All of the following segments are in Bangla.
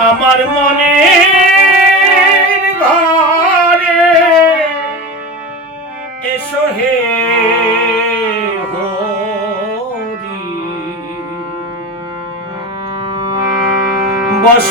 আমার মনে ঘরে। এসো হে হরি। বস।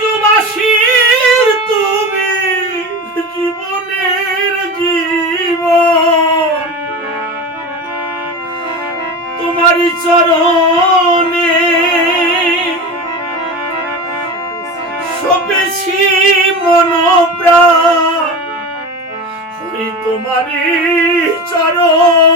ব্রজবাসীর তুমি জীবনের জীবন। তোমারই চরণে সপেছি মনোপ্রাণ। তোমারই চরণে।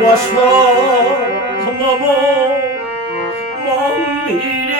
বস মম মন্দিরে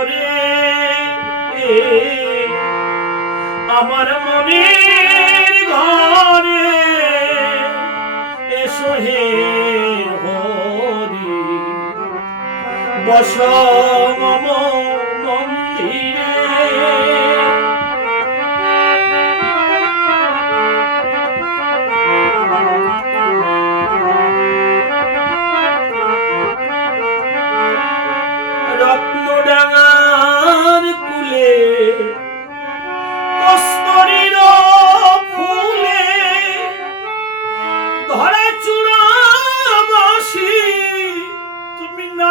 করে। আমার মনের ঘরে এসো হে হরি।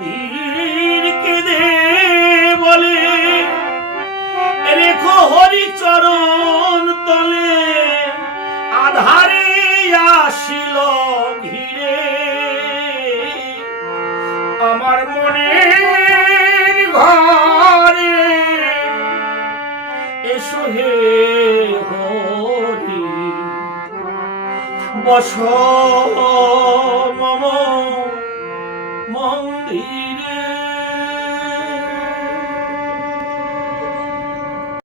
অধীর কেঁদে বলে, রেখো হরি চরণ তলে, আধারে আসিল ঘিরে। আমার মনের ঘরে এসো হে হরি, বস মম মন্দির